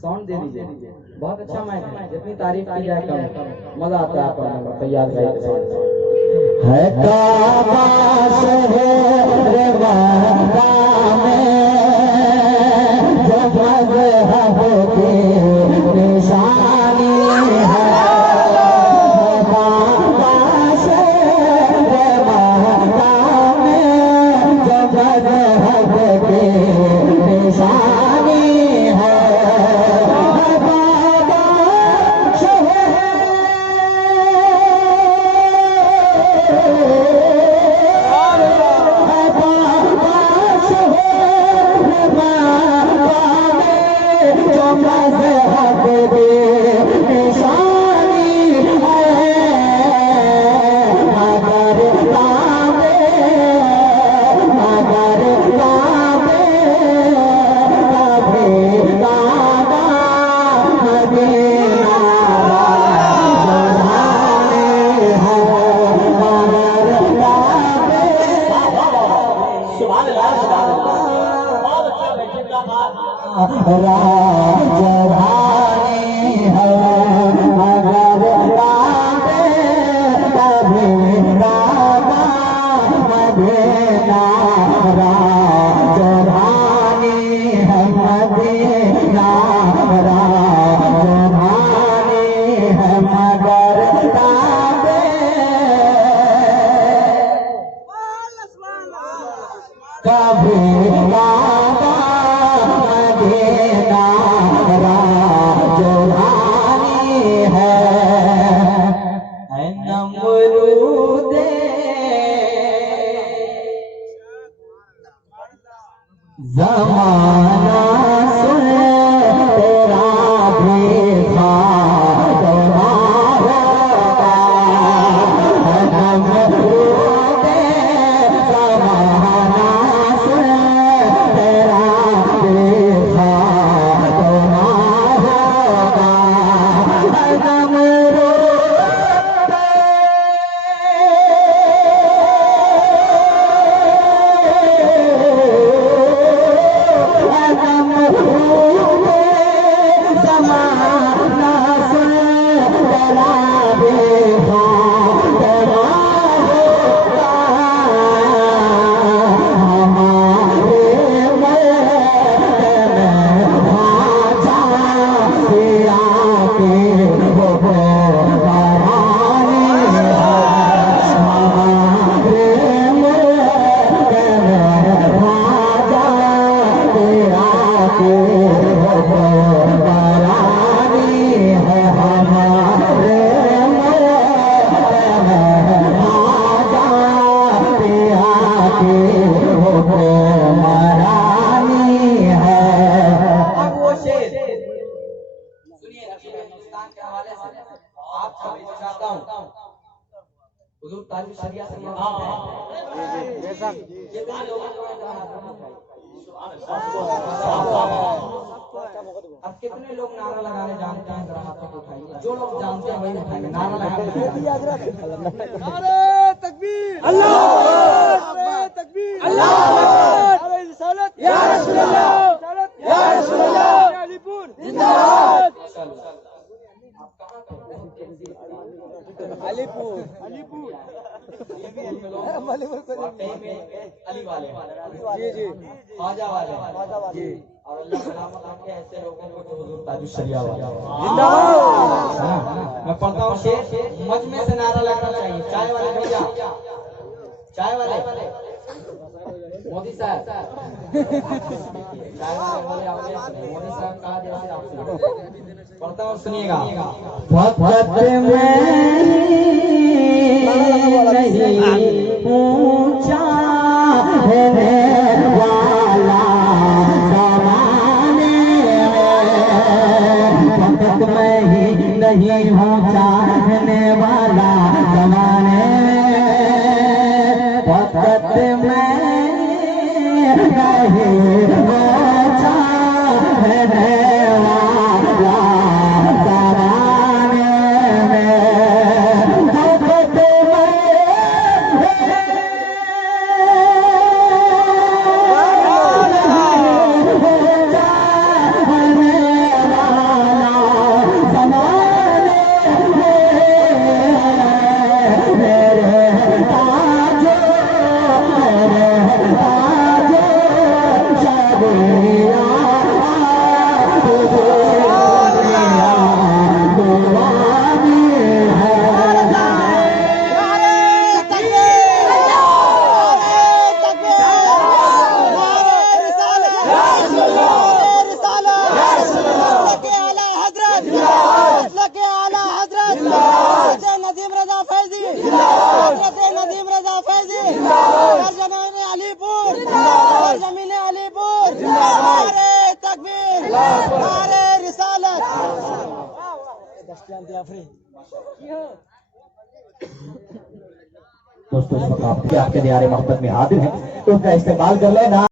Sound दे दीजिए। बहुत अच्छा माइक है, जितनी तारीफ की जाए कम। मजा आता है आपको। तैयार है काबा शहरे मक्का में जो मजहब की निशानी है। काबा शहरे मक्का में जो मजहब की निशानी है। ज़माना सुन तेरा भी खादमा होगा। ज़माना सुन तेरा भी खादमा होगा। अब कितने लोग नारा लगाने जानते हैं? जरा हाथों को उठाइए। जो लोग जानते हैं वही उठाएंगे। नारा लगाने नारे तकबीर, अल्लाह तकबीर, अल्लाह रिसालत या रसूल अल्लाह, या रसूल अल्लाह, अलीपुर जिंदाबाद। अलीपुर अलीपुर अली वाले जी जी ख्वाजा वाले जी। और अल्लाह सलामत रखे ऐसे लोगों को जो हुजूर ताजुश शरिया वाले जिंदाबाद। मैं पढ़ता हूँ शेर, मजमे से नारा लगना चाहिए। चाय वाले भैया, चाय वाले मोदी साहब, चाय वाले बोले आपने मोदी साहब कहा जैसे आपसे पढ़ता हूँ, सुनिएगा। वक्त में नहीं ऊंचा वाला जमाने में, वक्त में ही नहीं हूँ चाहने वाला जमाने में, वक्त में नहीं हूँ चाहने वाला जमाने में। दोस्तों इस वक्त आपके दियारे मोहब्बत में हाजिर हैं, तो उसका इस्तेमाल कर लेना।